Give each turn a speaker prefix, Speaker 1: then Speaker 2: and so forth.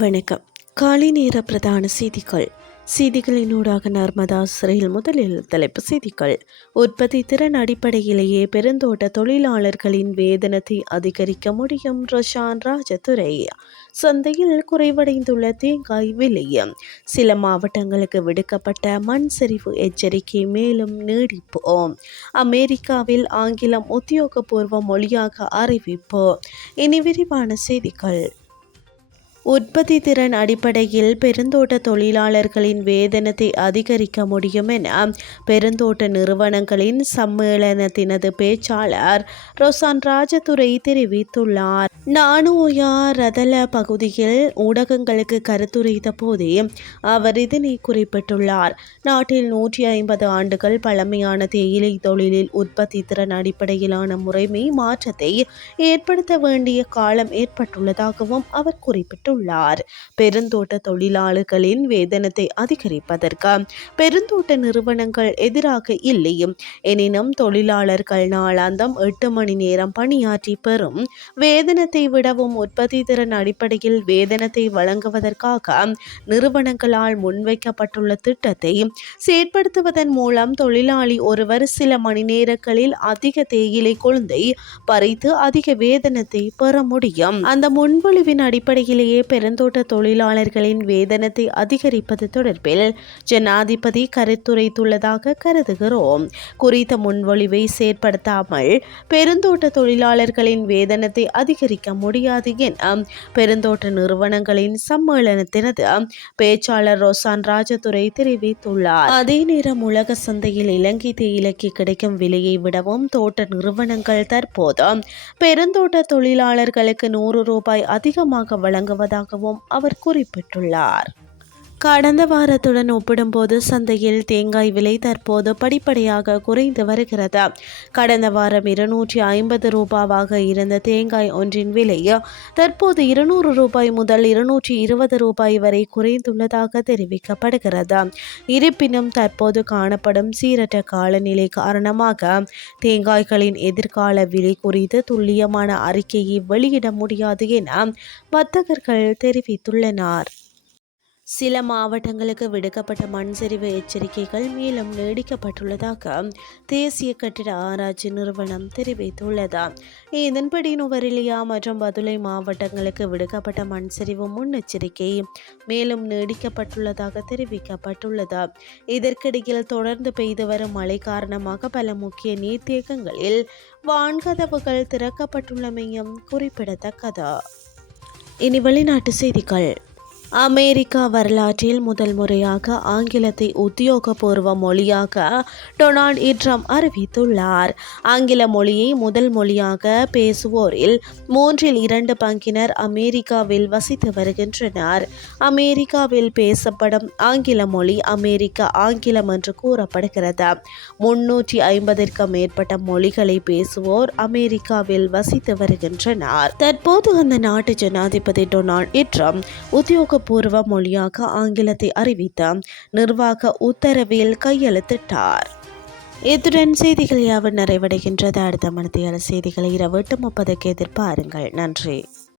Speaker 1: வணக்கம். காலை நேர பிரதான செய்திகள். செய்திகளினூடாக நர்மதா சிறையில் முதலில் தலைப்பு செய்திகள். உற்பத்தி திறன் அடிப்படையிலேயே பெருந்தோட்ட தொழிலாளர்களின் வேதனத்தை அதிகரிக்க முடியும் ரொஷான் ராஜதுரை. சந்தையில் குறைவடைந்துள்ள தேங்காய் விலையம் சில மாவட்டங்களுக்கு விடுக்கப்பட்ட மண் சரிவு எச்சரிக்கை மேலும் நீடிப்போம். அமெரிக்காவில் ஆங்கிலம் உத்தியோகபூர்வ மொழியாக அறிவிப்போம் இனி விரிவான செய்திகள். உற்பத்தி திறன் அடிப்படையில் பெருந்தோட்ட தொழிலாளர்களின் வேதனத்தை அதிகரிக்க முடியும் என பெருந்தோட்ட நிறுவனங்களின் சம்மேளனத்தினது பேச்சாளர் ரொசான் ராஜதுரை தெரிவித்துள்ளார். நானுயா ரதல பகுதியில் ஊடகங்களுக்கு கருத்துரைத்த போதே அவர் இதனை குறிப்பிட்டுள்ளார். நாட்டில் நூற்றி ஐம்பது ஆண்டுகள் பழமையான தேயிலை தொழிலில் உற்பத்தி திறன் அடிப்படையிலான முறைமை மாற்றத்தை ஏற்படுத்த வேண்டிய காலம் ஏற்பட்டுள்ளதாகவும் அவர் குறிப்பிட்டுள்ளார். தெரிவித்துள்ளார் பெருந்தோட்ட தொழிலாளர்களின் வேதனத்தை அதிகரிப்பதற்கு பெருந்தோட்ட நிறுவனங்கள் எதிராக இல்லை. எனினும் தொழிலாளர்கள் நாளாந்தம் எட்டு மணி நேரம் பணியாற்றி பெறும் வேதனத்தை விடவும் உற்பத்தி திறன் அடிப்படையில் வேதனத்தை வழங்குவதற்காக நிறுவனங்களால் முன்வைக்கப்பட்டுள்ள திட்டத்தை செயற்படுத்துவதன் மூலம் தொழிலாளி ஒருவர் சில மணி நேரங்களில் அதிக தேயிலை கொழுந்தை பறித்து அதிக வேதனத்தை பெற முடியும். அந்த முன்மொழிவின் அடிப்படையிலேயே பெருந்தோட்ட தொழிலாளர்களின் வேதனத்தை அதிகரிப்பது தொடர்பில் ஜனாதிபதி கருத்துரைத்துள்ளதாக கருதுகிறோம். குறித்த முன்மொழிவை செயற்படுத்தாமல் பெருந்தோட்ட தொழிலாளர்களின் வேதனத்தை அதிகரிக்க முடியாது என பெருந்தோட்ட நிறுவனங்களின் சம்மேளனத்தினது பேச்சாளர் ரோசான் ராஜதுரை தெரிவித்துள்ளார். அதே நேரம் உலக சந்தையில் இலங்கை தேயிலைக்கு கிடைக்கும் விலையை விடவும் தோட்ட நிறுவனங்கள் தற்போது பெருந்தோட்ட தொழிலாளர்களுக்கு நூறு ரூபாய் அதிகமாக வழங்குவது இருப்பதாகவும் அவர் குறிப்பிட்டுள்ளார். கடந்த வாரத்துடன் ஒப்பிடும்போது சந்தையில் தேங்காய் விலை தற்போது படிப்படியாக குறைந்து வருகிறது. கடந்த வாரம் இருநூற்றி ஐம்பது ரூபாவாக இருந்த தேங்காய் ஒன்றின் விலை தற்போது இருநூறு ரூபாய் முதல் இருநூற்றி இருபது ரூபாய் வரை குறைந்துள்ளதாக தெரிவிக்கப்படுகிறது. இருப்பினும் தற்போது காணப்படும் சீரற்ற காலநிலை காரணமாக தேங்காய்களின் எதிர்கால விலை குறித்து துல்லியமான அறிக்கையை வெளியிட முடியாது என வர்த்தகர்கள் தெரிவித்துள்ளனர். சில மாவட்டங்களுக்கு விடுக்கப்பட்ட மண் சரிவு எச்சரிக்கைகள் மேலும் நீடிக்கப்பட்டுள்ளதாக தேசிய கட்டிட ஆராய்ச்சி நிறுவனம் தெரிவித்துள்ளது. இதன்படி நுவரெலியா மற்றும் பதுளை மாவட்டங்களுக்கு விடுக்கப்பட்ட மண் சரிவு முன்னெச்சரிக்கை மேலும் நீடிக்கப்பட்டுள்ளதாக தெரிவிக்கப்பட்டுள்ளது. இதற்கிடையில் தொடர்ந்து பெய்து வரும் மழை காரணமாக பல முக்கிய நீர்த்தேக்கங்களில் வான்கதவுகள் திறக்கப்பட்டுள்ளமையும் குறிப்பிடத்தக்கது. இனி வெளிநாட்டு செய்திகள். அமெரிக்கா வரலாற்றில் முதல் முறையாக ஆங்கிலத்தை உத்தியோகபூர்வ மொழியாக டொனால்ட் இட்ரம் அறிவித்துள்ளார். ஆங்கில மொழியை முதல் மொழியாக பேசுவோரில் மூன்றில் இரண்டு பங்கினர் அமெரிக்காவில் வசித்து வருகின்றனர். அமெரிக்காவில் பேசப்படும் ஆங்கில மொழி அமெரிக்க ஆங்கிலம் என்று கூறப்படுகிறது. முன்னூற்றி ஐம்பதிற்கும் மேற்பட்ட மொழிகளை பேசுவோர் அமெரிக்காவில் வசித்து வருகின்றனர். தற்போது அந்த நாட்டு ஜனாதிபதி டொனால்ட் இட்ரம் உத்தியோக உத்தியோகபூர்வ மொழியாக ஆங்கிலத்தை அறிவித்த நிர்வாக உத்தரவில் கையெழுத்திட்டார். இத்துடன் செய்திகள் யாவும் நிறைவடைகின்றது. அடுத்த மனத்தியால செய்திகளை இரவு எட்டு முப்பதுக்கு எதிர்பாருங்கள். நன்றி.